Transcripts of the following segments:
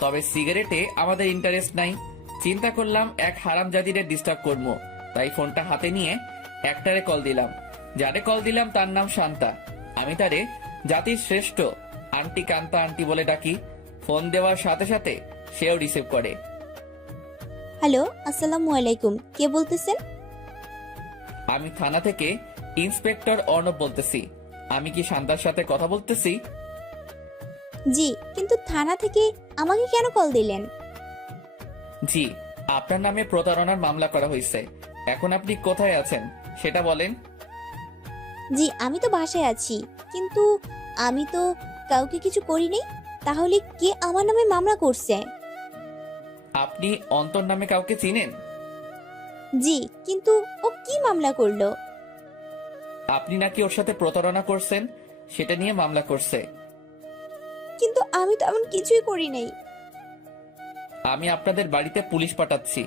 তবে সিগারেটে আমাদের ইন্টারেস্ট নাই। চিন্তা করলাম এক হারামজাদিরে ডিস্টার্ব করবো, তাই ফোনটা হাতে নিয়ে একটারে কল দিলাম। যারে কল দিলাম তার নাম শান্তা। আমি তারে জাতির শ্রেষ্ঠ আন্টি কান্তা আন্টি বলে ডাকি। ফোন দেওয়ার সাথে সাথে সেও রিসিভ করে। হ্যালো, আসসালামু আলাইকুম। কে বলতেছেন? আমি থানা থেকে ইন্সপেক্টর অর্ণব বলতেছি। আমি কি শান্তার সাথে কথা বলতেছি? জি, কিন্তু থানা থেকে আমাকে কেন কল দিলেন? জি, আপনার নামে প্রতারণার মামলা করা হয়েছে। এখন আপনি কোথায় আছেন সেটা বলেন। জি, আমি তো বাসায় আছি, কিন্তু আমি তো কাউকে কিছু করিনি। তাহলে কে আমার নামে মামলা করছে? আপনি অন্তর নামে কাউকে চিনেন? জি, কিন্তু ও কি মামলা করলো? আপনি নাকি ওর সাথে প্রতারণা করছেন, সেটা নিয়ে মামলা করছে। কিন্তু আমি তো এমন কিছুই করি নাই। আমি আপনাদের বাড়িতে পুলিশ পাঠাচ্ছি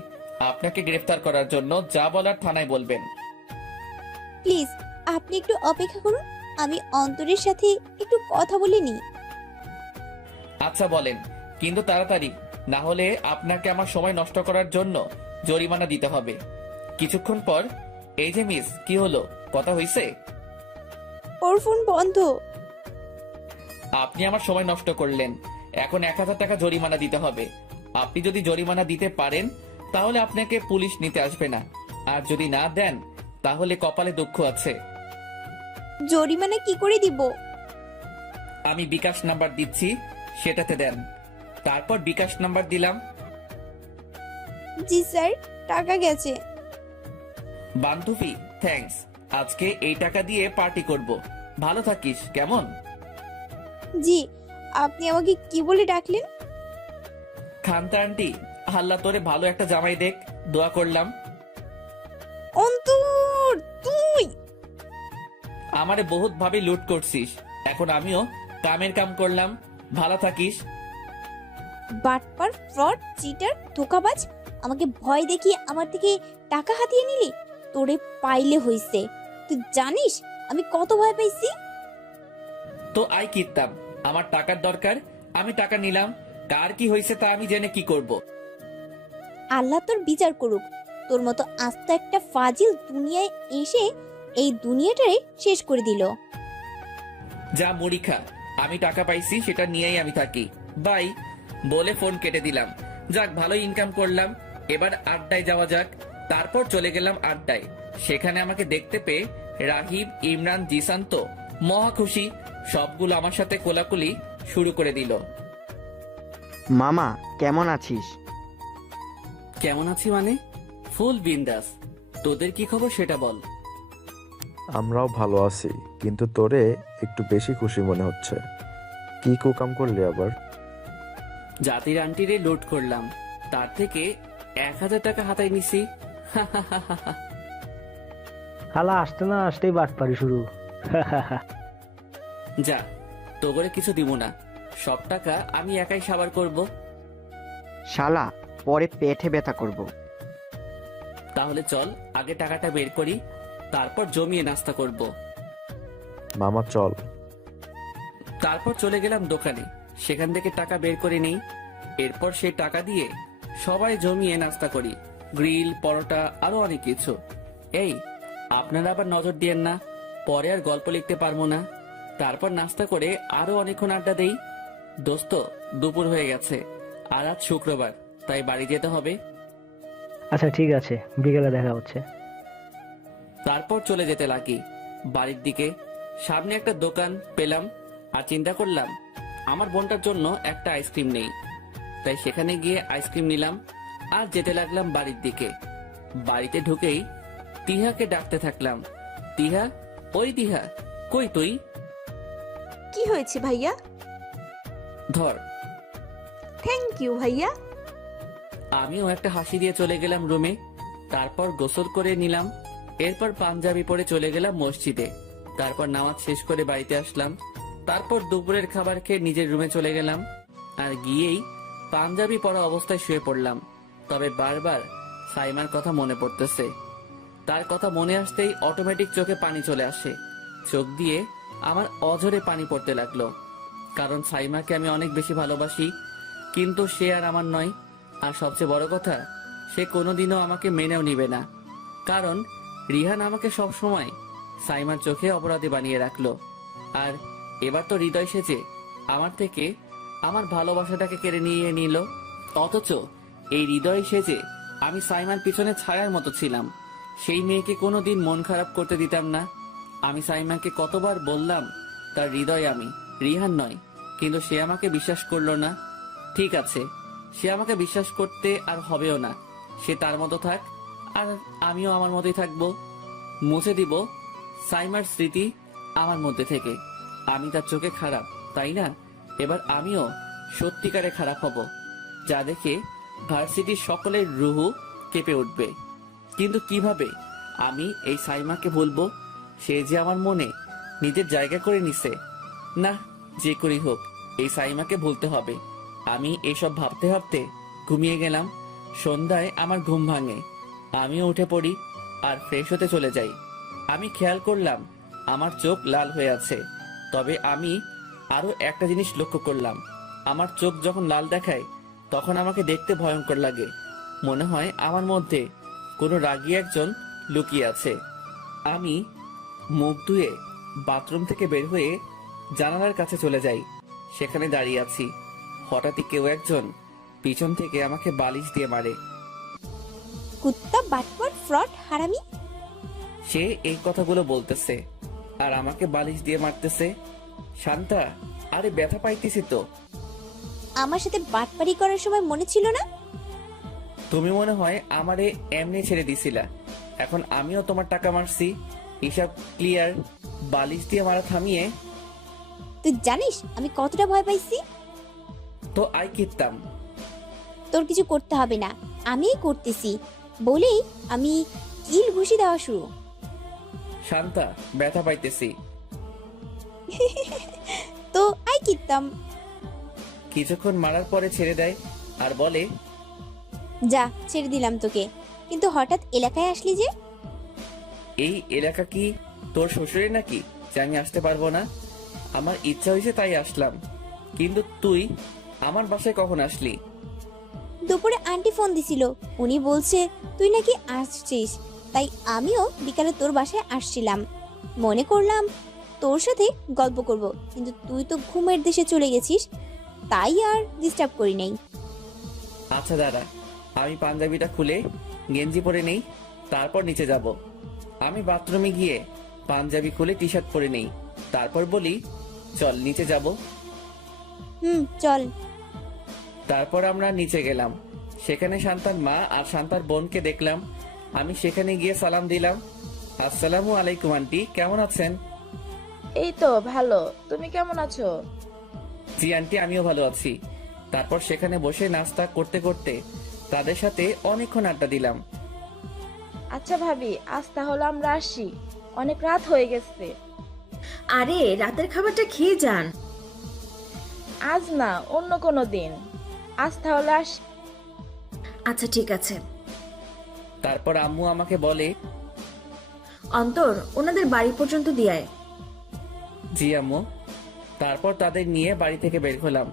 আপনাকে গ্রেফতার করার জন্য। যা বলার থানায় বলবেন। প্লিজ আপনি একটু অপেক্ষা করুন, আমি অন্তরের সাথে একটু কথা বলে নিই। আচ্ছা বলেন, কিন্তু তাড়াতাড়ি, না হলে আপনাকে আমার সময় নষ্ট করার জন্য জরিমানা দিতে হবে। কিছুক্ষণ পর। এই যে মিস, কি হলো, কথা হইছে? ওর ফোন বন্ধ। আপনি আমার সময় নষ্ট করলেন। এখন 1000 টাকা জরিমানা দিতে হবে। আপনি যদি জরিমানা দিতে পারেন তাহলে আপনাকে পুলিশ নিতে আসবে না, আর যদি না দেন তাহলে কপালে দুঃখ আছে। জরিমানা কি করে দিব? আমি বিকাশ নাম্বার দিচ্ছি, সেটাতে দেন। তারপর বিকাশ নাম্বার দিলাম। জি স্যার, টাকা গেছে। বান্ধবী, থ্যাঙ্কস। আজকে এই টাকা দিয়ে পার্টি করব। ভালো থাকিস, কেমন? জি, আপনি আমাকে কি বলে ডাকলেন? খান্তা আন্টি, আল্লাহ তোরে ভালো একটা জামাই দেখ, দোয়া করলাম। অন্তর, তুই? আমারে বহুত ভাবে লুট করছিস, এখন আমিও কামের কাম করলাম। ভালো থাকিস। বাটপার, ফ্রড, চিটার, ধোকাবাজ, আমাকে ভয় দেখিয়ে আমার থেকে টাকা হাতিয়ে নিলি। তোরে পাইলে হইছে। তুই জানিস আমি কত ভয় পাইছি? তো আই কিতাম, আমার টাকার দরকার, আমি টাকা নিলাম। কার কি হয়েছে তা আমি জেনে কি করব? আল্লাহ তোর বিচার করুক। তোর মতো আস্ত একটা ফাজিল দুনিয়ায় এসে এই দুনিয়াটারে শেষ করে দিল। যা মুড়ি খা, আমি টাকা পাইছি সেটা নিয়েই আমি থাকি। বাই বলে ফোন কেটে দিলাম। যাক, ভালো ইনকাম করলাম। এবার আড্ডায় যাওয়া যাক। তারপর চলে গেলাম আড্ডায়। সেখানে আমাকে দেখতে পেয়ে রাহিব, ইমরান, জিসান্ত মহা খুশি। সবগুলো আমার সাথে কোলাকুলি শুরু করে দিল। মামা, কেমন আছিস? কেমন আছি মানে? ফুল বিন্দাস। তোদের কি খবর সেটা বল। আমরাও ভালো আছি, কিন্তু তোরে একটু বেশি খুশি মনে হচ্ছে। কি কুকাম করলি আবার? জাতির আন্টিরে লোড করলাম, তার থেকে 1000 টাকা হাতায় নিছি। হালা আসতে না আসতেই বাটপারি শুরু। যা, তো করে কিছু দিব না, সব টাকা আমি একাই সাবার করব। শালা, পরে পেটে ব্যথা করব। তাহলে চল আগে টাকাটা বের করি, তারপর জমিয়ে নাস্তা করব। মামা চল। তারপর চলে গেলাম দোকানে, সেখান থেকে টাকা বের করে নেই। এরপর সেই টাকা দিয়ে সবাই জমিয়ে নাস্তা করি, গ্রিল, পরোটা, আরো অনেক কিছু। এই, আপনারা আবার নজর দিয়েন না, পরে আর গল্প লিখতে পারবো না। তারপর নাস্তা করে আরো অনেকক্ষণ আড্ডা দেই। দোস্ত, দুপুর হয়ে গেছে, আর আজ শুক্রবার, তাই বাড়ি যেতে হবে। আচ্ছা ঠিক আছে, বিকেলে দেখা হচ্ছে। তারপর চলে যেতে লাগি বাড়ির দিকে। সামনে একটা দোকান পেলাম, আর চিন্তা করলাম আমার বোনটার জন্য একটা আইসক্রিম নেই, তাই সেখানে গিয়ে আইসক্রিম নিলাম আর যেতে লাগলাম বাড়ির দিকে। বাড়িতে ঢুকেই তিহাকে ডাকতে থাকলাম। তিহা, ওই তিহা, কই তুই? কি হয়েছে ভাইয়া? ধর। থ্যাংক ইউ ভাইয়া। আমিও একটা হাসি দিয়ে চলে গেলাম রুমে। তারপর গোসল করে নিলাম। এরপর পাঞ্জাবি পরে চলে গেলাম মসজিদে। তারপর নামাজ শেষ করে বাড়িতে আসলাম। তারপর দুপুরের খাবার খেয়ে নিজের রুমে চলে গেলাম, আর গিয়েই পাঞ্জাবি পরা অবস্থায় শুয়ে পড়লাম। তবে বারবার সাইমার কথা মনে পড়তেছে। তার কথা মনে আসতেই অটোমেটিক চোখে পানি চলে আসে। চোখ দিয়ে আমার অঝরে পানি পড়তে লাগলো, কারণ সাইমাকে আমি অনেক বেশি ভালোবাসি। কিন্তু সে আর আমার নয়। আর সবচেয়ে বড় কথা, সে কোনোদিনও আমাকে মেনেও নিবে না। কারণ রিহান আমাকে সব সময় সাইমার চোখে অপরাধী বানিয়ে রাখলো। আর এবার তো হৃদয় সেজে আমার থেকে আমার ভালোবাসাটাকে কেড়ে নিয়ে নিল। অথচ এই হৃদয় সেজে আমি সাইমার পিছনে ছায়ার মতো ছিলাম। সেই মেয়েকে কোনোদিন মন খারাপ করতে দিতাম না। আমি সাইমাকে কতবার বললাম তার হৃদয় আমি, রিহান নয়, কিন্তু সে আমাকে বিশ্বাস করলো না। ঠিক আছে, সে আমাকে বিশ্বাস করতে আর হবেও না। সে তার মতো থাক, আর আমিও আমার মতোই থাকবো। মুছে দিব সাইমার স্মৃতি আমার মধ্যে থেকে। আমি তার চোখে খারাপ, তাই না? এবার আমিও সত্যিকারে খারাপ হব, যা দেখে ভার্সিটির সকলের রুহু কেঁপে উঠবে। কিন্তু কিভাবে আমি এই সাইমাকে বলবো? সে যে আমার মনে নিজের জায়গা করে নিছে। না, যে করি হোক এই সাইমাকে ভুলতে হবে। আমি এসব ভাবতে ভাবতে ঘুমিয়ে গেলাম। সন্ধ্যায় আমার ঘুম ভাঙে, আমিও উঠে পড়ি আর ফ্রেশ হতে চলে যাই। আমি খেয়াল করলাম আমার চোখ লাল হয়ে আছে। তবে আমি আরো একটা জিনিস লক্ষ্য করলাম, আমার চোখ যখন লাল দেখায় তখন আমাকে দেখতে ভয়ঙ্কর লাগে। মনে হয় আমার মধ্যে কোনো রাগী একজন লুকিয়ে আছে। আমি মুখ ধুয়ে বাথরুম থেকে বের হয়ে জানালার কাছে চলে যাই। সেখানে দাঁড়িয়ে আছি, হঠাৎই কেউ একজন পিছন থেকে আমাকে বালিশ দিয়ে মারে। কুত্তা, বাটপার, ফ্রড, হারামি। সে এই কথাগুলো বলতেছে আর আমাকে বালিশ দিয়ে মারতেছে। শান্তা, আরে ব্যথা পাইতেছি তো। আমার সাথে বাটপারি করার সময় মনে ছিল না? তুমি মনে হয় আমারে এমনি ছেড়ে দিছিলা, এখন আমিও তোমার টাকা মারছি, হিসাব ক্লিয়ার। বালিশ দিয়ে মারা থামিয়ে তুই জানিস আমি কতটা ভয় পাইছি? তো আই কিতাম। তোর কিছু করতে হবে না, আমিই করতেছি বলেই আমি কিল ঘুষি দেওয়া শুরু। শান্তা, ব্যথা পাইতেছি। তো আই কিতাম। কিছুক্ষণ মারার পরে ছেড়ে দেয় আর বলে, যা, ছেড়ে দিলাম তোকে, কিন্তু হঠাৎ এলাকায় আসলি যে? এই এলাকা কি তোর শ্বশুরের নাকি যে আমি আসতে পারবো না? আমার ইচ্ছা হয়েছে তাই আসলাম, কিন্তু তুই আমার বাসায় কখন আসলি? দুপুরে আন্টি ফোন দিছিল, উনি বলছে তুই নাকি আসছিস, তাই আমিও বিকালে তোর বাসায় আসছিলাম। মনে করলাম তোর সাথে গল্প করব, কিন্তু তুই তো ঘুমের দেশে চলে গেছিস, তাই আর ডিস্টার্ব করি নাই। আচ্ছা দাঁড়া, আমি পাঞ্জাবিটা খুলে গেঞ্জি পরে নেই, তারপর নিচে যাব। আমি বাথরুমে গিয়ে পাঞ্জাবি খুলে টি শার্ট পরে নেই, তারপর বলি চল নিচে যাব। চল। তারপর আমরা নিচে গেলাম। সেখানে শান্তার মা আর শান্তার বোনকে দেখলাম। আমি সেখানে গিয়ে সালাম দিলাম। আসসালামু আলাইকুম আন্টি, কেমন আছেন? এই তো ভালো, তুমি কেমন আছো? জি আন্টি, আমিও ভালো আছি। তারপর সেখানে বসে নাস্তা করতে করতে তাদের সাথে অনেকক্ষণ আড্ডা দিলাম। আচ্ছা ভাবি, আজ তাহলে আমরা আসি, অনেক রাত হয়ে গেছে। আরে রাতের খাবারটা খেয়ে যান। আজ না, অন্য কোনো দিন। আজ তাহলে আসি। আচ্ছা ঠিক আছে। তারপর আম্মু আমাকে বলে, অন্তর, ওনাদের বাড়ি পর্যন্ত দিয়ে আয়। জি আম্মু। তারপর তাদের নিয়ে বাড়ি থেকে বের হলাম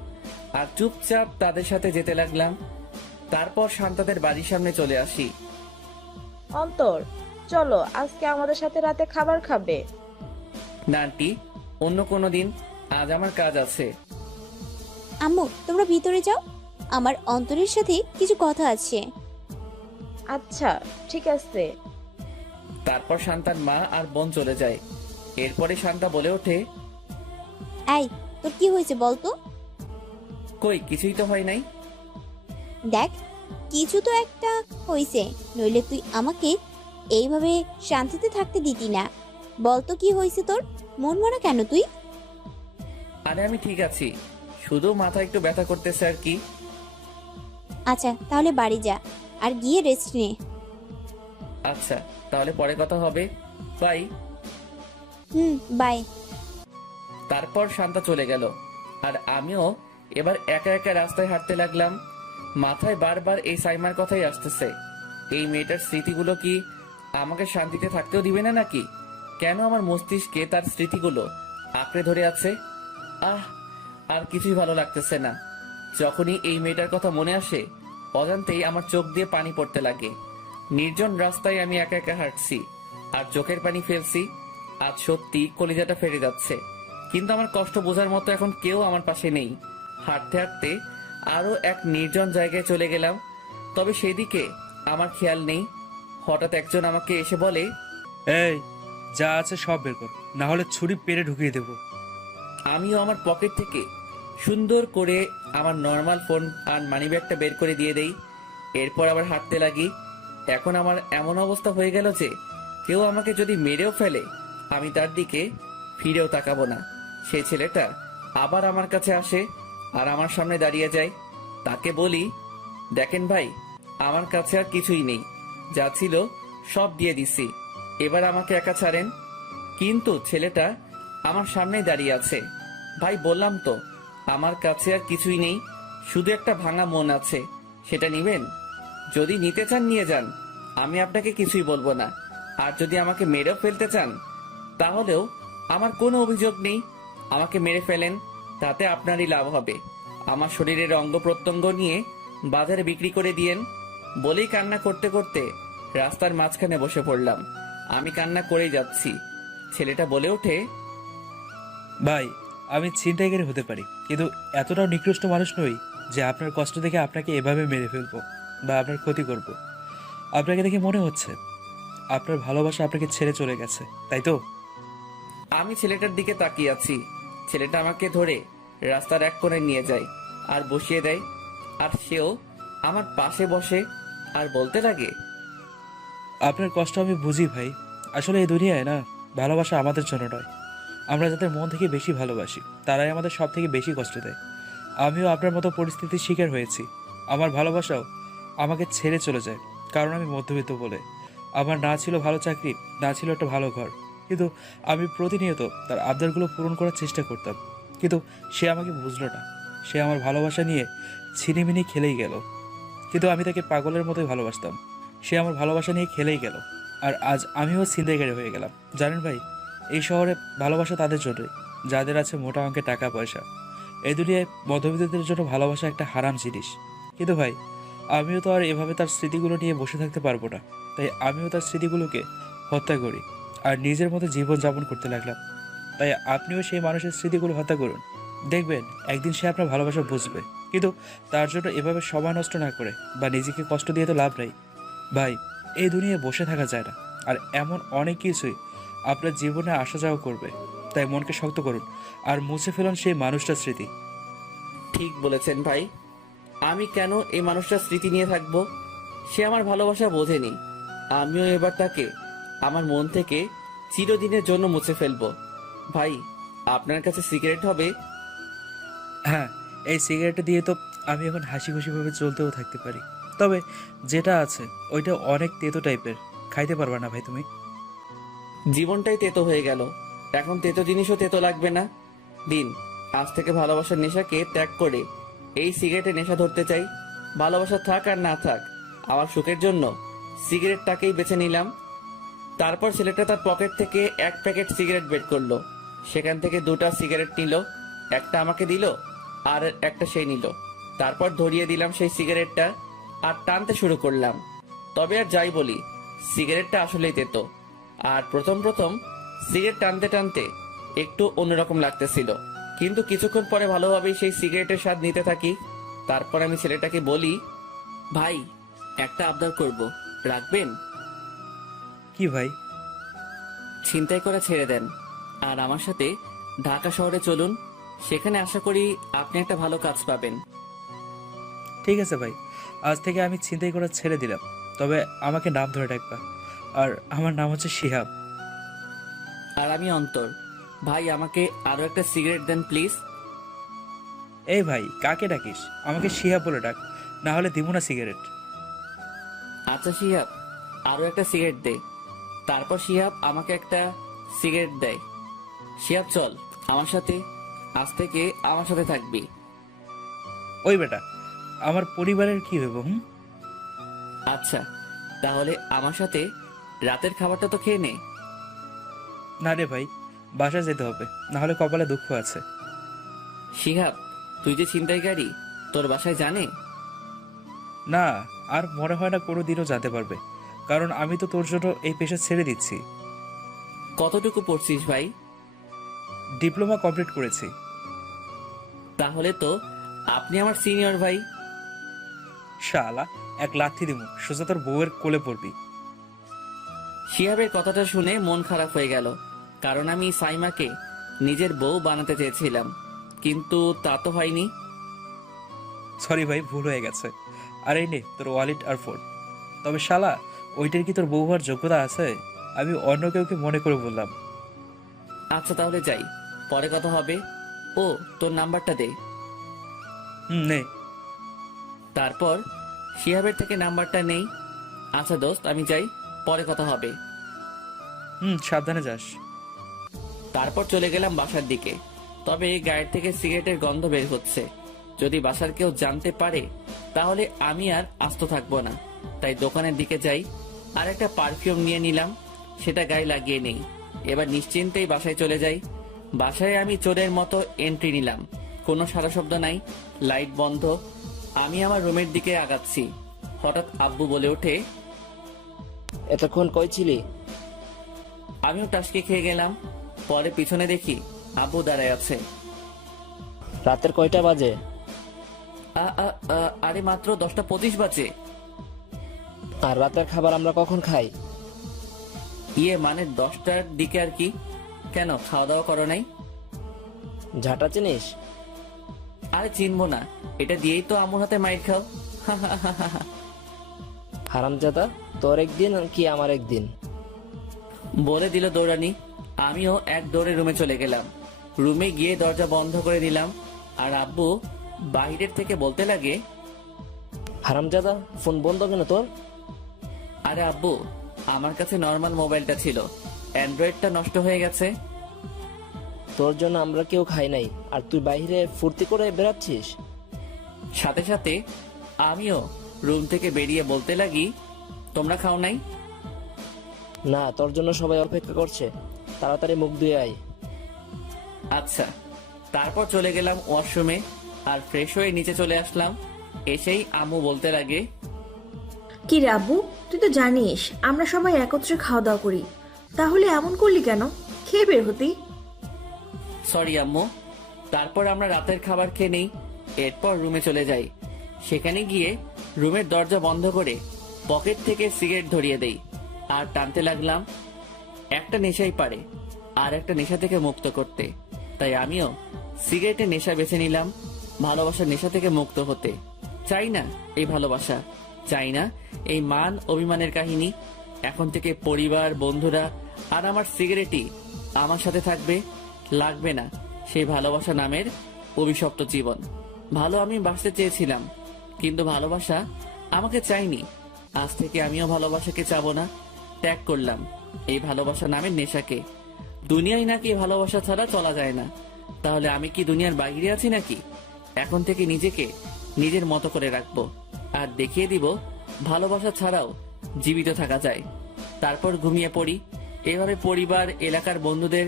আর চুপচাপ তাদের সাথে যেতে লাগলাম। তারপর শান্তাদের বাড়ির সামনে চলে আসি। অন্তর, চলো আজকে আমাদের সাথে রাতে খাবার খাবে। না আন্টি, অন্য কোনো দিন, আজ আমার কাজ আছে। আম্মু, তোমরা ভিতরে যাও, আমার অন্তরের সাথে কিছু কথা আছে। আচ্ছা ঠিক আছে। তারপর শান্তার মা আর বোন চলে যায়। এরপরে শান্তা বলে ওঠে, এই, তোর কি হয়েছে বলতো? কই কিছুই তো হয় নাই। দেখ, কিছু তো একটা হয়েছে, নইলে তুই আমাকে এইভাবে শান্তিতে থাকতে দিতি না। বলতো কি হয়েছে তোর? মন মরা কেন তুই? আরে আমি ঠিক আছি, শুধু মাথা একটু ব্যথা করতেছে আর কি। আচ্ছা তাহলে বাড়ি যা আর গিয়ে রেস্ট নে। আচ্ছা তাহলে পরে কথা হবে, বাই। বাই। তারপর শান্তা চলে গেল আর আমিও এবার একা একা রাস্তায় হাঁটতে লাগলাম। মাথায় বারবার এই সাইমার কথাই আসতেছে। এই মেয়েটার স্মৃতিগুলো কি আমাকে শান্তিতে থাকতেও দিবে না নাকি? কেন আমার মস্তিষ্কে তার স্মৃতিগুলো আঁকড়ে ধরে আছে? আর কিছুই ভালো লাগতেছে না। যখনই এই মেয়েটার কথা মনে আসে অজান্তেই আমার চোখ দিয়ে পানি পড়তে লাগে। নির্জন রাস্তায় আমি একা একা হাঁটছি আর চোখের পানি ফেলছি। আজ সত্যি কলিজাটা ফেটে যাচ্ছে, কিন্তু আমার কষ্ট বোঝার মতো এখন কেউ আমার পাশে নেই। হাঁটতে হাঁটতে আরো এক নির্জন জায়গায় চলে গেলাম, তবে সেদিকে আমার খেয়াল নেই। হঠাৎ একজন আমাকে এসে বলে, এই যা আছে সব বের কর, না হলে ছুরি পেরে ঢুকিয়ে দেবো। আমিও আমার পকেট থেকে সুন্দর করে আমার নর্মাল ফোন আর মানিব্যাগটা বের করে দিয়ে দেই। এরপর আবার হাঁটতে লাগি। এখন আমার এমন অবস্থা হয়ে গেল যে কেউ আমাকে যদি মেরেও ফেলে আমি তার দিকে ফিরেও তাকাবো না। সেই ছেলেটা আবার আমার কাছে আসে আর আমার সামনে দাঁড়িয়ে যায়। তাকে বলি, দেখেন ভাই, আমার কাছে আর কিছুই নেই, যা ছিল সব দিয়ে দিছি, এবার আমাকে একা ছাড়েন। কিন্তু ছেলেটা আমার সামনেই দাঁড়িয়ে আছে। ভাই বললাম তো আমার কাছে আর কিছুই নেই, শুধু একটা ভাঙা মন আছে, সেটা নিবেন? যদি নিতে চান নিয়ে যান, আমি আপনাকে কিছুই বলবো না। আর যদি আমাকে মেরেও ফেলতে চান তাহলেও আমার কোনো অভিযোগ নেই, আমাকে মেরে ফেলেন, তাতে আপনারই লাভ হবে। আমার শরীরের অঙ্গ প্রত্যঙ্গ নিয়ে বাজারে বিক্রি করে দিয়েন। বলেই কান্না করতে করতে রাস্তার মাঝখানে বসে পড়লাম। আমি কান্না করেই যাচ্ছি। ছেলেটা বলে ওঠে, ভাই আমি ছিনতাইকারী হতে পারি, কিন্তু এতটাও নিকৃষ্ট মানুষ নই যে আপনার কষ্ট দেখে আপনাকে এভাবে মেরে ফেলবো বা আপনার ক্ষতি করব। আপনাকে দেখে মনে হচ্ছে আপনার ভালোবাসা আপনাকে ছেড়ে চলে গেছে, তাই তো? আমি ছেলেটার দিকে তাকিয়ে আছি। ছেলেটা আমাকে ধরে রাস্তার এক কোণে নিয়ে যায় আর বসিয়ে দেয়, আর সেও আমার পাশে বসে আর বলতে লাগে, আপনার কষ্ট আমি বুঝি ভাই। আসলে এই দুনিয়ায় না ভালোবাসা আমাদের জন্য নয়, আমরা যাদের মন থেকে বেশি ভালোবাসি তারাই আমাদের সব থেকে বেশি কষ্ট দেয়। আমিও আপনার মতো পরিস্থিতির শিকার হয়েছি। আমার ভালোবাসাও আমাকে ছেড়ে চলে যায়, কারণ আমি মধ্যবিত্ত বলে। আমার না ছিল ভালো চাকরি, না ছিল একটা ভালো ঘর, কিন্তু আমি প্রতিনিয়ত তার আবদারগুলো পূরণ করার চেষ্টা করতাম। কিন্তু সে আমাকে বুঝলো না, সে আমার ভালোবাসা নিয়ে ছিনিমিনি খেলেই গেল। কিন্তু আমি তাকে পাগলের মতোই ভালোবাসতাম, সে আমার ভালোবাসা নিয়ে খেলেই গেল। আর আজ আমিও ছিনতাইকারী হয়ে গেলাম। জানেন ভাই, এই শহরে ভালোবাসা তাদের জন্যই যাদের আছে মোটা অঙ্কের টাকা পয়সা। এই দুনিয়ায় মধ্যবিত্তদের জন্য ভালোবাসা একটা হারাম জিনিস। কিন্তু ভাই, আমিও তো আর এভাবে তার স্মৃতিগুলো নিয়ে বসে থাকতে পারবো না, তাই আমিও তার স্মৃতিগুলোকে হত্যা করি আর নিজের মতো জীবন যাপন করতে লাগলাম। তাই আপনিও সেই মানুষের স্মৃতিগুলো হত্যা করুন, দেখবেন একদিন সে আপনার ভালোবাসা বুঝবে। কিন্তু তার জন্য এভাবে সময় নষ্ট না করে বা নিজেকে কষ্ট দিয়ে তো লাভ নেই। ভাই, এই দুনিয়ায় বসে থাকা যায় না, আর এমন অনেক কিছুই আপনার জীবনে আসা যাওয়া করবে। তাই মনকে শক্ত করুন আর মুছে ফেলুন সেই মানুষটার স্মৃতি। ঠিক বলেছেন ভাই, আমি কেন এই মানুষটার স্মৃতি নিয়ে থাকবো? সে আমার ভালোবাসা বোঝেনি, আমিও এবার তাকে আমার মন থেকে চিরদিনের জন্য মুছে ফেলবো। ভাই, আপনার কাছে সিগারেট হবে? হ্যাঁ, এই সিগারেটটা দিয়ে তো আমি এখন হাসি খুশিভাবে চলতেও থাকতে পারি। তবে যেটা আছে ওইটা অনেক তেতো টাইপের, খাইতে পারবা না ভাই তুমি? জীবনটাই তেতো হয়ে গেল, এখন তেতো জিনিসও তেতো লাগবে না। দিন, আজ থেকে ভালোবাসার নেশাকে ত্যাগ করে এই সিগারেটে নেশা ধরতে চাই। ভালোবাসা থাক আর না থাক, আমার সুখের জন্য সিগারেটটাকেই বেছে নিলাম। তারপর ছেলেটা তার পকেট থেকে এক প্যাকেট সিগারেট বের করলো, সেখান থেকে দুটা সিগারেট নিল, একটা আমাকে দিল আর একটা সে নিল। তারপর ধরিয়ে দিলাম সেই সিগারেটটা আর টানতে শুরু করলাম। তবে আর যাই বলি, সিগারেটটা আসলেই তেতো। আর প্রথম প্রথম সিগারেট টানতে টানতে একটু অন্যরকম লাগতেছিল, কিন্তু কিছুক্ষণ পরে ভালোভাবেই সেই সিগারেটের স্বাদ নিতে থাকি। তারপর আমি ছেলেটাকে বলি, ভাই, একটা আবদার করব, রাখবেন? কি ভাই? ছিনতাই করা ছেড়ে দেন আর আমার সাথে ঢাকা শহরে চলুন, সেখানে আশা করি আপনি একটা ভালো কাজ পাবেন। ঠিক আছে ভাই, আজ থেকে আমি ছিনতাই করা ছেড়ে দিলাম, তবে আমাকে নাম ধরে ডাকবা। আর আমার নাম হচ্ছে শিহাব। আর আমি অন্তর। ভাই, আমাকে আরো একটা সিগারেট দেন প্লিজ। এই ভাই, কাকে ডাকিস? আমাকে শিহাব বলে ডাক, না হলে দিব না সিগারেট। আচ্ছা শিহাব, আরো একটা সিগারেট দে। তারপর শিহাব আমাকে একটা সিগারেট দেয়। শিহাব, চল আমার সাথে, আজ থেকে আমার সাথে থাকবি। ওই বেটা, আমার পরিবারের কি হইব? আচ্ছা, তাহলে আমার সাথে রাতের খাবারটা তো খেয়ে নে। না রে ভাই, বাসায় যেতে হবে, না হলে কপালে দুঃখ আছে। শিহাব, তুই যে ছিনতাইকারী, তোর বাসায় জানে? না, আর মনে হয় না কোনো দিনও জানতে পারবে, কারণ আমি তো তোর জন্য এই পেশা ছেড়ে দিচ্ছি। কতটুকু পড়ছিস ভাই? ডিপ্লোমা কমপ্লিট করেছি। তাহলে তো আপনি আমার সিনিয়র ভাই। শালা, এক লাথি দিব, সোজা তোর বউয়ের কোলে পড়বি। শিহাবের কথাটা শুনে মন খারাপ হয়ে গেল, কারণ আমি সাইমাকে নিজের বউ বানাতে চেয়েছিলাম, কিন্তু তা তো হয়নি। সরি ভাই, ভুল হয়ে গেছে। আর এই নে তোর ওয়ালেট আর ফোন। তবে শালা, ওইটার কি তোর বউ হওয়ার যোগ্যতা আছে? আমি অন্য কাউকে মনে করে বললাম। আচ্ছা তাহলে যাই, পরে কথা হবে। ও, তোর নাম্বারটা দে। নে। তারপর শিহাবের থেকে নাম্বারটা নেই। আচ্ছা দোস্ত, আমি যাই, পরে কথা হবে। সাবধানে যাস। তারপর চলে গেলাম বাসার দিকে। তবে গায়ের থেকে সিগারেটের গন্ধ বের হচ্ছে। যদি বাসার কেউ জানতে পারে তাহলে আমি আর আস্ত থাকবো না। তাই দোকানের দিকে যাই, আর একটা পারফিউম নিয়ে নিলাম, সেটা গায়ে লাগিয়ে নেই। এবার নিশ্চিন্তেই বাসায় চলে যাই। বাসায় আমি চোরের মতো এন্ট্রি নিলাম। কোনো সারা শব্দ নাই, লাইট বন্ধ। আমি আমার রুমের দিকে আগাচ্ছি। হঠাৎ আব্বু বলে ওঠে, এতক্ষণ কই ছিলি? আমিও টাসকে খেয়ে গেলাম। পরে পিছনে দেখি আব্বু দাঁড়ায় আছে। রাতের কয়টা বাজে? আরে মাত্র 10টা 25 বাজে। আর রাতের খাবার আমরা কখন খাই? ইয়ে মানে 10টার দিকে আর কি। কেন, খাওয়া দাওয়া করো নাই? ঝাঁটা চিনিস? আরে চিনবো না, এটা দিয়েই তো আম্মুর হাতে মাইর খাও। হারামজাদা, তোর একদিন কি আমার একদিন? বলে দিল দৌড়ানি। আমিও এক দৌড়ে রুমে চলে গেলাম। রুমে গিয়ে দরজা বন্ধ করে দিলাম। আর আব্বু বাইরের থেকে বলতে লাগে, হারামজাদা, ফোন বন্ধ কেন তোর? আরে আব্বু, আমার কাছে নর্মাল মোবাইলটা ছিল, অ্যান্ড্রয়েডটা নষ্ট হয়ে গেছে। তোর জন্য আমরা কেউ খাই নাই, আর তুই বাইরে ফুর্তি করে বেড়াচ্ছিস। সাথে সাথে আমিও রুম থেকে বেরিয়ে বলতে লাগি, তোমরা খাও নাই? না, তোর জন্য সবাই অপেক্ষা করছে, তাড়াতাড়ি মুখ ধুয়ে আয়। আচ্ছা। তারপর চলে গেলাম ওয়াশরুমে, আর ফ্রেশ হয়ে নিচে চলে আসলাম। এসেই আম্মু বলতে লাগে, কি রে আব্বু, তুই তো জানিস আমরা সবাই একত্রে খাওয়া দাওয়া করি, তাহলে এমন করলি কেন? খেয়ে বের হতি। সরি আম্মু। তারপর আমরা রাতের খাবার খেয়ে নেই। এরপর রুমে চলে যাই। সেখানে গিয়ে রুমের দরজা বন্ধ করে পকেট থেকে সিগারেট ধরিয়ে দেই, আর টানতে লাগলাম। একটা নেশাই পারে আর একটা নেশা থেকে মুক্ত করতে। তাই আমিও সিগারেটের নেশা বেছে নিলাম, ভালোবাসার নেশা থেকে মুক্ত হতে। চাই না এই ভালোবাসা, চাই না এই মান অভিমানের কাহিনী। এখন থেকে পরিবার, বন্ধুরা আর আমার সিগারেটই আমার সাথে থাকবে। লাগবে না সেই ভালোবাসা নামের অভিশপ্ত জীবন। ভালো আমি বাঁচতে চেয়েছিলাম, কিন্তু ভালোবাসা আমাকে চাইনি। আজ থেকে আমিও ভালোবাসাকে চাবো না। ত্যাগ করলাম এই ভালোবাসা নামের নেশাকে। দুনিয়ায় নাকি ভালোবাসা ছাড়া চলা যায় না, তাহলে আমি কি দুনিয়ার বাইরে আছি নাকি? এখন থেকে নিজেকে নিজের মতো করে রাখবো, আর দেখিয়ে দিব ভালোবাসা ছাড়াও জীবিত থাকা যায়। তারপর ঘুমিয়ে পড়ি। এভাবে পরিবার, এলাকার বন্ধুদের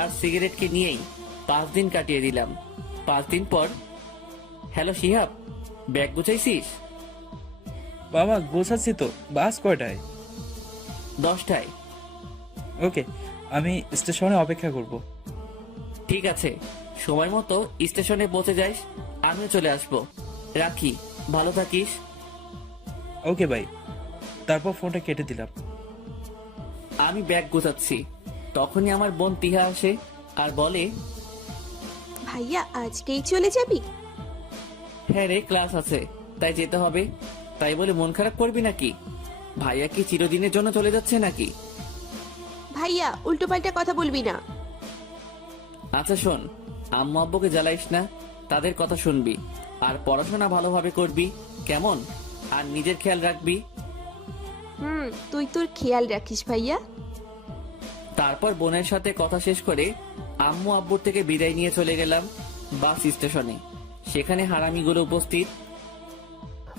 আর সিগারেটকে নিয়েই 5 দিন কাটিয়ে দিলাম। 5 দিন পর, হ্যালো শিহাব, ব্যাগ গুছাইছিস? বাবা, গোছাচ্ছি তো। বাস কয়টায়? 10টায়। ওকে, আমি স্টেশনে অপেক্ষা করব। ঠিক আছে, সময় মতো স্টেশনে পৌঁছে যাস, আমিও চলে আসবো। রাখি, ভালো থাকিস। ওকে ভাই। তারপর ফোনটা কেটে দিলাম। আমি ব্যাগ গোছাচ্ছি, তখনই আমার বোন তিহা আসে আর বলে, ভাইয়া আজকেই চলে যাবি? হ্যাঁ রে, ক্লাস আছে তাই যেতে হবে। তাই বলে মন খারাপ করবি নাকি? ভাইয়া কি চিরদিনের জন্য চলে যাচ্ছে নাকি? ভাইয়া উল্টোপাল্টা কথা বলবি না। আচ্ছা শোন, আম্মু আব্বুকে জ্বালাইস না, তাদের কথা শুনবি আর পড়াশোনা ভালোভাবে করবি, কেমন? আর নিজের খেয়াল রাখবি। তুই তোর খেয়াল রাখিস ভাইয়া। তারপর বোনের সাথে কথা শেষ করে আম্মু আব্বুর থেকে বিদায় নিয়ে চলে গেলাম বাস স্টেশনে। সেখানে হারামিগুলো উপস্থিত।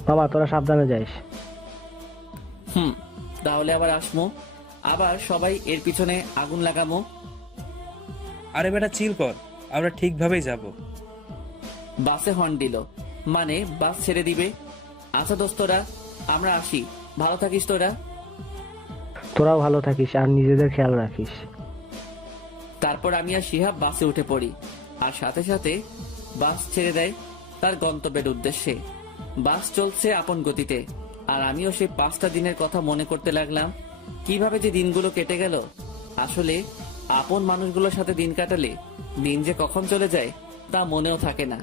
বাবা, তোরা সাবধানে যাইস। তাহলে আবার আসমো, আবার সবাই এর পিছনে আগুন লাগামো। আরে বেটা চিল কর, আমরা ঠিকভাবেই যাব। বাসে হর্ন দিল, মানে বাস ছেড়ে দিবে। আচ্ছা দোস্তরা, আমরা আসি, ভালো থাকিস তোরা। তোরাও ভালো থাকিস আর নিজেদের খেয়াল রাখিস। তারপর আমি আর শিহাব বাসে উঠে পড়ি, আর সাথে সাথে বাস ছেড়ে দেয় তার গন্তব্যের উদ্দেশ্যে। বাস চলছে আপন গতিতে, আর আমিও সেই 5টা দিনের কথা মনে করতে লাগলাম। কিভাবে যে দিনগুলো কেটে গেল। আসলে আপন মানুষগুলোর সাথে দিন কাটালে দিন যে কখন চলে যায় তা মনেও থাকে না।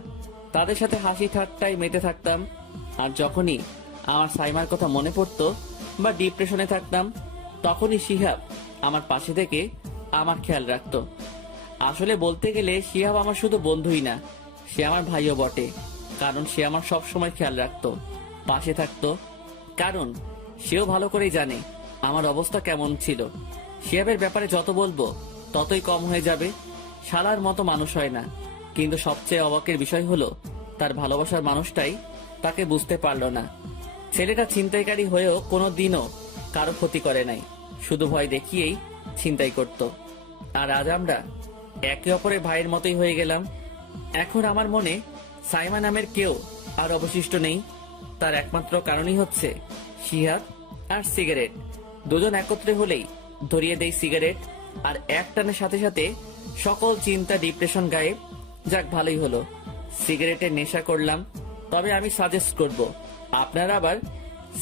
তাদের সাথে হাসি ঠাট্টায় মেতে থাকতাম। আর যখনই আমার সাইমার কথা মনে পড়তো বা ডিপ্রেশনে থাকতাম, তখনই শিহাব আমার পাশে থেকে আমার খেয়াল রাখতো। আসলে বলতে গেলে শিহাব আমার শুধু বন্ধুই না, সে আমার ভাইও বটে। কারণ সে আমার সব সময় খেয়াল রাখতো, পাশে থাকতো। কারণ সেও ভালো করেই জানে আমার অবস্থা কেমন ছিল। শিহাবের ব্যাপারে যত বলবো ততই কম হয়ে যাবে। শালার মতো মানুষ হয় না, কিন্তু সবচেয়ে অবাকের বিষয় হলো তার ভালোবাসার মানুষটাই তাকে বুঝতে পারলো না। ছেলেটা ছিনতাইকারী হয়েও কোনো দিনও কারো ক্ষতি করে নাই, শুধু ভয় দেখিয়েই ছিনতাই করত। আর আজ আমরা একে অপরের ভাইয়ের মতোই হয়ে গেলাম। এখন আমার মনে সাইমা নামের কেউ আর অবশিষ্ট নেই। তার একমাত্র কারণই হচ্ছে শিহাব আর সিগারেট। দুজন একত্রে হলেই ধরিয়ে দেই সিগারেট, আর এক টানের সাথে সাথে সকল চিন্তা ডিপ্রেশন গায়েব। যাক, ভালোই হলো সিগারেটের নেশা করলাম। তবে আমি সাজেস্ট করব আপনারা আবার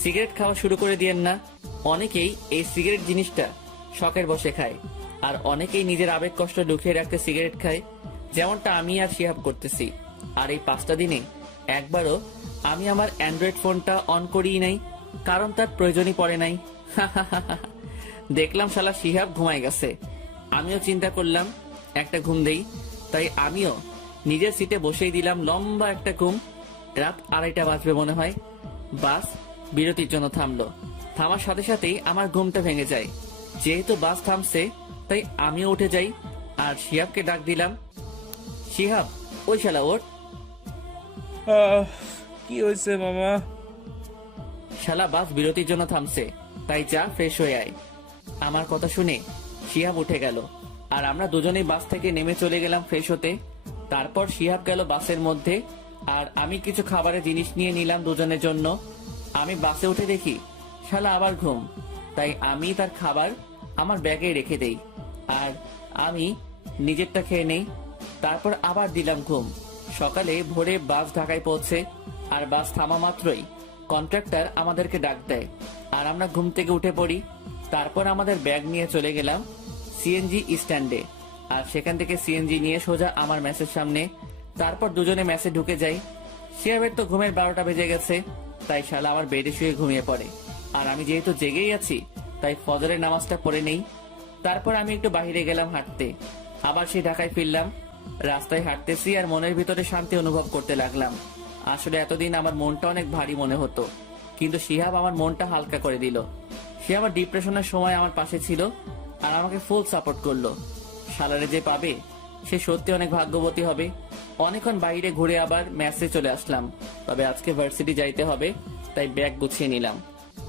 সিগারেট খাওয়া শুরু করে দিয়েন না। অনেকেই এই সিগারেট জিনিসটা শখের বসে খায়, আর অনেকেই নিজের আবেগ কষ্ট লুকিয়ে রাখতে সিগারেট খায়, যেমনটা আমি আর শিহাব করতেছি। আর এই 5টা দিনে একবারও আমি আমার অ্যান্ড্রয়েড ফোনটা অন করিই নাই, কারণ তার প্রয়োজনই পড়ে নাই। দেখলাম শালা শিহাব ঘুমায় গেছে, আমিও চিন্তা করলাম একটা ঘুম দেই। তাই আমিও নিজের সিটে বসেই দিলাম লম্বা একটা ঘুম। রাত 2:30 বাজবে মনে হয়। বাস বিরতির জন্য থামলো। থামার সাথে সাথেই আমার ঘুমটা ভেঙে যায়। যেহেতু বাস থামছে তাই আমিও উঠে যাই, আর শিহাবকে ডাক দিলাম, শিহাব ওই শালা ওঠ। কি হয়েছে মামা? শালা বাস বিরতির জন্য থামছে, তাই যা ফ্রেশ হয়ে আয়। আমার কথা শুনে শিহাব উঠে গেল, আর আমরা দুজনেই বাস থেকে নেমে চলে গেলাম ফ্রেশ হতে। তারপর শিহাব গেল বাসের মধ্যে, আর আমি কিছু খাবারের জিনিস নিয়ে নিলাম দুজনের জন্য। আমি বাসে উঠে দেখি শালা আবার ঘুম, তাই আমি তার খাবার আমার ব্যাগে রেখে দেই, আর আমি নিজেরটা খেয়ে নেই। তারপর আবার দিলাম ঘুম। সকালে ভোরে বাস ঢাকায় পৌঁছে, আর বাস থামা মাত্রই কন্ট্রাক্টর আমাদেরকে ডাক দেয়, আর আমরা ঘুম থেকে উঠে পড়ি। তারপর আমাদের ব্যাগ নিয়ে চলে গেলাম সিএনজি স্ট্যান্ডে, আর সেখান থেকে সিএনজি নিয়ে সোজা আমার মেসের সামনে। তারপর দুজনে মেসে ঢুকে যাই। শিহাবের তো ঘুমের 12টা বেজে গেছে, তাই শালা আমার বেডে শুয়ে ঘুমিয়ে পড়ে। আর আমি যেহেতু জেগেই আছি তাই ফজরের নামাজটা পড়ে নেই। তারপর আমি একটু বাইরে গেলাম হাঁটতে, আবার সেই ঢাকায় ফিরলাম। রাস্তায় হাঁটতেছি আর মনের ভিতরে শান্তি অনুভব করতে লাগলাম। আসলে এতদিন আমার মনটা অনেক ভারী মনে হতো, কিন্তু শিহাব আমার মনটা হালকা করে দিল। সে আমার ডিপ্রেশনের সময় আমার পাশে ছিল, আর আমাকে ফুল সাপোর্ট করলো। শালারে যে পাবে সে সত্যি অনেক ভাগ্যবতী হবে। অনেকক্ষণ বাইরে ঘুরে আবার মেসে চলে আসলাম। তবে আজকে ভার্সিটি যাইতে হবে, তাই ব্যাগ গুছিয়ে নিলাম।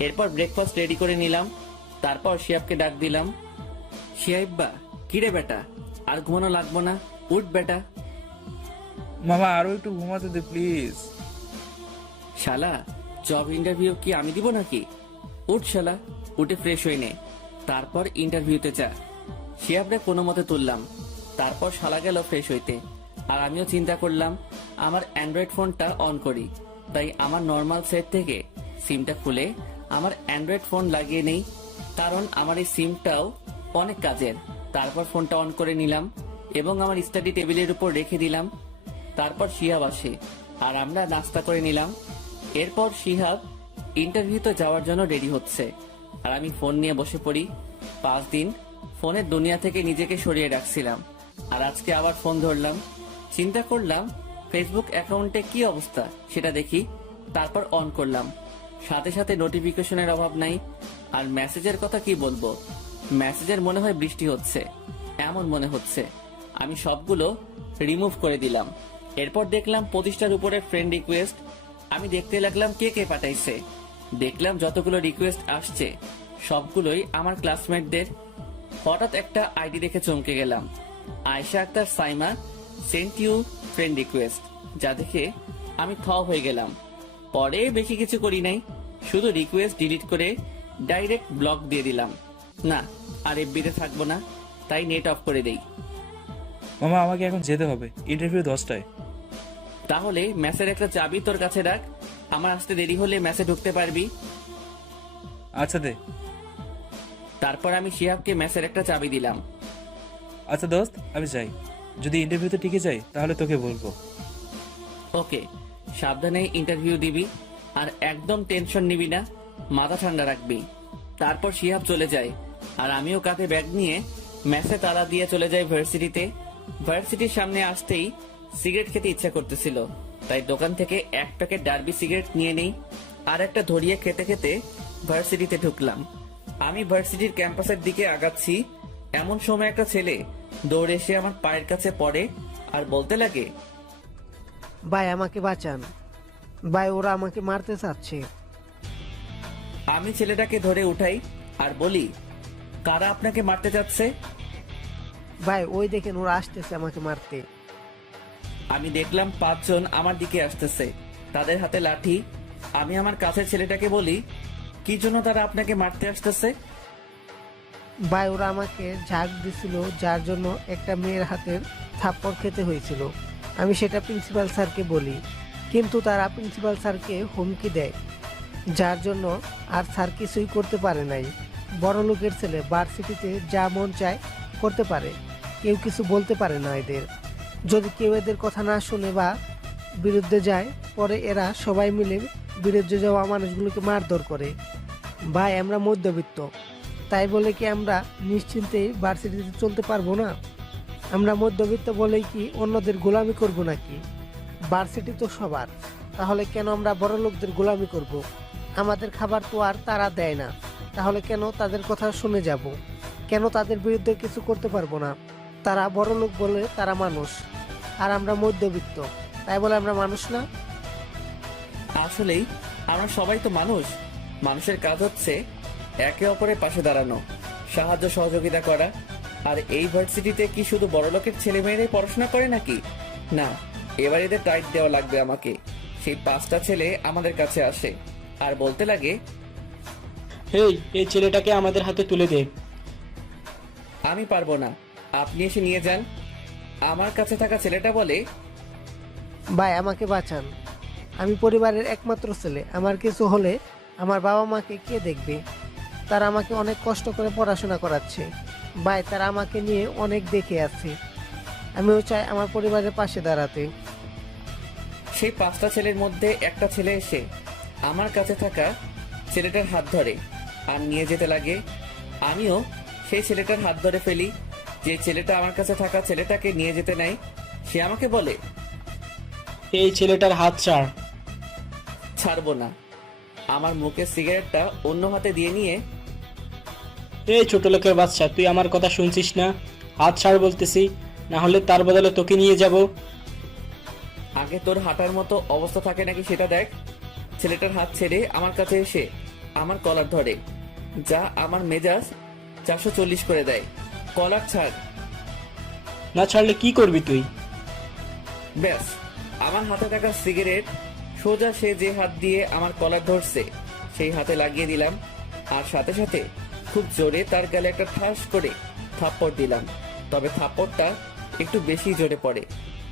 এরপর ব্রেকফাস্ট রেডি করে নিলাম। তারপর শিহাবকে ডাক দিলাম, শিহাব্বা কিরে বেটা, আর ঘুমানো লাগবো না, উঠ বেটা। মামা আরো একটু ঘুমাতে দে প্লিজ। শালা জব ইন্টারভিউ কি আমি দিব নাকি? উঠ শালা, উঠে ফ্রেশ হয়ে নে, তারপর ইন্টারভিউতে যা। শিহাবরে কোনো মতে তুললাম। তারপর শালা গেল ফ্রেশ হইতে, আর আমিও চিন্তা করলাম আমার অ্যান্ড্রয়েড ফোনটা অন করি। তাই আমার নর্মাল সেট থেকে সিমটা খুলে আমার অ্যান্ড্রয়েড ফোন লাগিয়ে নেই, কারণ আমার এই সিমটাও অনেক কাজের। তারপর ফোনটা অন করে নিলাম এবং আমার স্টাডি টেবিলের উপর রেখে দিলাম। তারপর শিহাব আসে, আর আমরা নাস্তা করে নিলাম। এরপর শিহাব ইন্টারভিউতে যাওয়ার জন্য রেডি হচ্ছে, আর আমি ফোন নিয়ে বসে পড়ি। 5 দিন ফোনের দুনিয়া থেকে নিজেকে সরিয়ে রাখছিলাম, আর আজকে আবার ফোন ধরলাম। চিন্তা করলাম ফেসবুক অ্যাকাউন্টে কি অবস্থা সেটা দেখি। তারপর অন করলাম, সাথে সাথে নোটিফিকেশনের অভাব নাই। আর মেসেজের কথা কি বলবো, মেসেজের মনে হয় বৃষ্টি হচ্ছে, এমন মনে হচ্ছে। আমি সবগুলো রিমুভ করে দিলাম। এরপর দেখলাম 25টার উপরে ফ্রেন্ড রিকোয়েস্ট। আমি দেখতে লাগলাম কে কে পাঠাইছে। দেখলাম যতগুলো রিকোয়েস্ট আসছে সবগুলোই আমার ক্লাসমেটদের। হঠাৎ একটা আইডি দেখে চমকে গেলাম, Ayesha Akhtar Saima sent you friend request. যা দেখে আমি হয়ে গেলাম। পরে বেশি কিছু করি নাই, শুধু রিকোয়েস্ট ডিলিট করে ডাইরেক্ট ব্লক দিয়ে দিলাম। না আর এফবিতে থাকবো না, তাই নেট অফ করে দেই। মামা আমাকে এখন যেতে হবে, ইন্টারভিউ 10টায়। তাহলে ম্যাচের একটা চাবি তোর কাছে রাখ, আমার আসতে দেরি হলে ম্যাচে ঢুকতে পারবি। আচ্ছা দে। তারপর আমি শিহাবকে ম্যাচের একটা চাবি দিলাম। আচ্ছা দোস্ত, আমি যাই। যদি ইন্টারভিউতে টিকে যাই তাহলে তোকে বলবো। ওকে, সাবধানে ইন্টারভিউ দিবি, আর একদম টেনশন নিবি না, মাথা ঠান্ডা রাখবি। তারপর শিহাব চলে যায়, আর আমিও কাঁধে ব্যাগ নিয়ে ম্যাচে তালা দিয়ে চলে যাই ভার্সিটিতে। ভার্সিটির সামনে আসতেই সিগারেট খেতে ইচ্ছা করতেছিল, তাই দোকান থেকে এক প্যাকেট ডার্বি সিগারেট নিয়ে নেই, আর একটা ধরিয়ে খেতে খেতে ভার্সিটিতে ঢুকলাম। আমি ভার্সিটির ক্যাম্পাসের দিকে আগাচ্ছি, এমন সময় একটা ছেলে দৌড়ে এসে আমার পায়ের কাছে পড়ে আর বলতে লাগে, ভাই আমাকে বাঁচান ভাই, ওরা আমাকে মারতে চাচ্ছে। আমি ছেলেটাকে ধরে উঠাই আর বলি, কারা আপনাকে মারতে চাচ্ছে? ভাই ওই দেখেন ওরা আসতেছে আমাকে মারতে। আমি দেখলাম 5 জন আমার দিকে আসতেছে, তাদের হাতে লাঠি। আমি আমার কাছের ছেলেটাকে বলি, কি জন্য তারা আপনাকে মারতে আসতেছে? ভাই ওরা আমাকে ঝাঁক দিছিল, যার জন্য একটা মেয়ের হাতের থাপ্পড় খেতে হয়েছিল। আমি সেটা প্রিন্সিপাল স্যারকে বলি, কিন্তু তারা প্রিন্সিপাল স্যারকে হুমকি দেয়, যার জন্য আর স্যার কিছুই করতে পারে নাই। বড় লোকের ছেলে ভার্সিটিতে যা মন চায় করতে পারে, কেউ কিছু বলতে পারে না এদের। যদি কেউ এদের কথা না শুনে বা বিরুদ্ধে যায়, পরে এরা সবাই মিলে বিরুদ্ধে যাওয়া মানুষগুলোকে মারধর করে। ভাই আমরা মধ্যবিত্ত, তাই বলে কি আমরা নিশ্চিন্তেই ভার্সিটিতে চলতে পারবো না? আমরা মধ্যবিত্ত বলেই কি অন্যদের গোলামি করব নাকি? ভার্সিটি তো সবার, তাহলে কেন আমরা বড় লোকদের গোলামি করব? আমাদের খাবার তো আর তারা দেয় না, তাহলে কেন তাদের কথা শুনে যাব? কেন তাদের বিরুদ্ধে কিছু করতে পারবো না? তারা বড় লোক বলে তারা মানুষ, আর আমরা মধ্যবিত্ত, তাই বলে আমরা মানুষ না? আসলেই আমরা সবাই তো মানুষ। মানুষের কাজ হচ্ছে একে অপরের পাশে দাঁড়ানো, সাহায্য সহযোগিতা করা। আর এই ভার্সিটিতে কি শুধু বড়লোকের ছেলে মেয়েরাই পড়াশোনা করে নাকি? না, এবার এদের টাইট দেওয়া লাগবে আমাকে। সেই 5টা ছেলে আমাদের কাছে আসে আর বলতে লাগে, এই ছেলেটাকে আমাদের হাতে তুলে দে। আমি পারবো না, আপনি এসে নিয়ে যান। আমার কাছে থাকা ছেলেটা বলে, ভাই আমাকে বাঁচান, আমি পরিবারের একমাত্র ছেলে, আমার কিছু হলে আমার বাবা মাকে কে দেখবে? তারা আমাকে অনেক কষ্ট করে পড়াশোনা করাচ্ছে ভাই, তারা আমাকে নিয়ে অনেক দেখে আছে, আমিও চাই আমার পরিবারের পাশে দাঁড়াতে। সেই 5টা ছেলের মধ্যে একটা ছেলে এসে আমার কাছে থাকা ছেলেটার হাত ধরে আর নিয়ে যেতে লাগে। আমিও সেই ছেলেটার হাত ধরে ফেলি। যে ছেলেটা আমার কাছে থাকা ছেলেটাকে নিয়ে যেতে নেয়, সে আমাকে বলে, এই ছেলেটার হাত ছাড়। ছাড়বো না। আমার মুখে সিগারেটটা অন্য হাতে দিয়ে নিয়ে, এই ছোট লোকের বাচ্চা, তুই আমার কথা শুনছিস না? হাত ছাড় বলতেছি, না হলে তার বদলে তোকে নিয়ে যাব। আগে তোর হাঁটার মতো অবস্থা থাকে নাকি সেটা দেখ। ছেলেটার হাত ছেড়ে আমার কাছে এসে আমার কলার ধরে, যা আমার মেজাজ 440 করে দেয়। কলার ছাড়। না ছাড়লে কি করবি তুই? ব্যাস, আমার হাতে থাকা সিগারেট সোজা সে যে হাত দিয়ে আমার কলার ধরছে সেই হাতে লাগিয়ে দিলাম, আর সাথে সাথে খুব জোরে তার গালে একটা ঠাস করে থাপ্পড় দিলাম। তবে থাপ্পড়টা একটু বেশি জোরে পড়ে,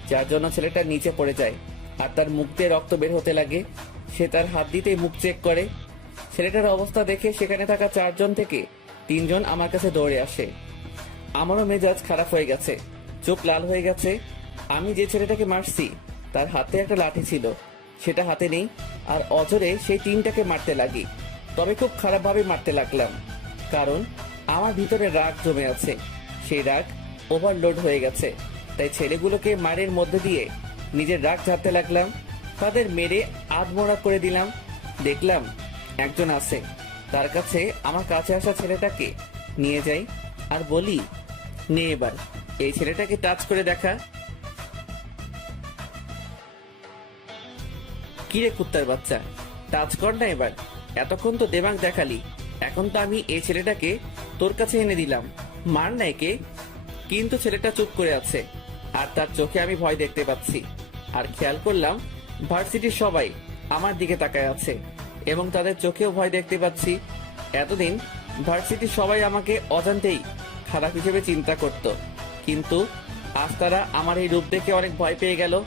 যার জন্য ছেলেটা নিচে পড়ে যায় আর তার মুখ দিয়ে রক্ত বের হতে লাগে। সে তার হাত দিতেই মুখ চেক করে। ছেলেটার অবস্থা দেখে সেখানে থাকা 4 জন থেকে 3 জন আমার কাছে দৌড়ে আসে। আমারও মেজাজ খারাপ হয়ে গেছে, চোখ লাল হয়ে গেছে। আমি যে ছেলেটাকে মারছি তার হাতে একটা লাঠি ছিল, সেটা হাতে নেই, আর অজরে সেই 3টাকে মারতে লাগি। তবে খুব খারাপভাবে মারতে লাগলাম, কারণ আমার ভিতরে রাগ জমে আছে। সেই রাগ ওভারলোড হয়ে গেছে, তাই ছেলেগুলোকে মারের মধ্যে দিয়ে নিজের রাগ ঝাড়তে লাগলাম। তাদের মেরে আধমোড়া করে দিলাম। দেখলাম একজন আছে, তার কাছে আমার কাছে আসা ছেলেটাকে নিয়ে যাই আর বলি, নে এবার এই ছেলেটাকে টাচ করে দেখা। কিরে কুত্তার বাচ্চা, টাচ কর না এবার। এতক্ষণ তো দেমাগ দেখালি, এখন তো আমি এই ছেলেটাকে তোর কাছে এনে দিলাম, মার না একে। কিন্তু ছেলেটা চুপ করে আছে, আর তার চোখে আমি ভয় দেখতে পাচ্ছি। আর খেয়াল করলাম ভার্সিটির সবাই আমার দিকে তাকায় আছে এবং তাদের চোখেও ভয় দেখতে পাচ্ছি। এতদিন ভার্সিটির সবাই আমাকে অজান্তেই খারাপ হিসেবে চিন্তা করত, কিন্তু আজ তারা আমার এই রূপ দেখে অনেক ভয় পেয়ে গেল।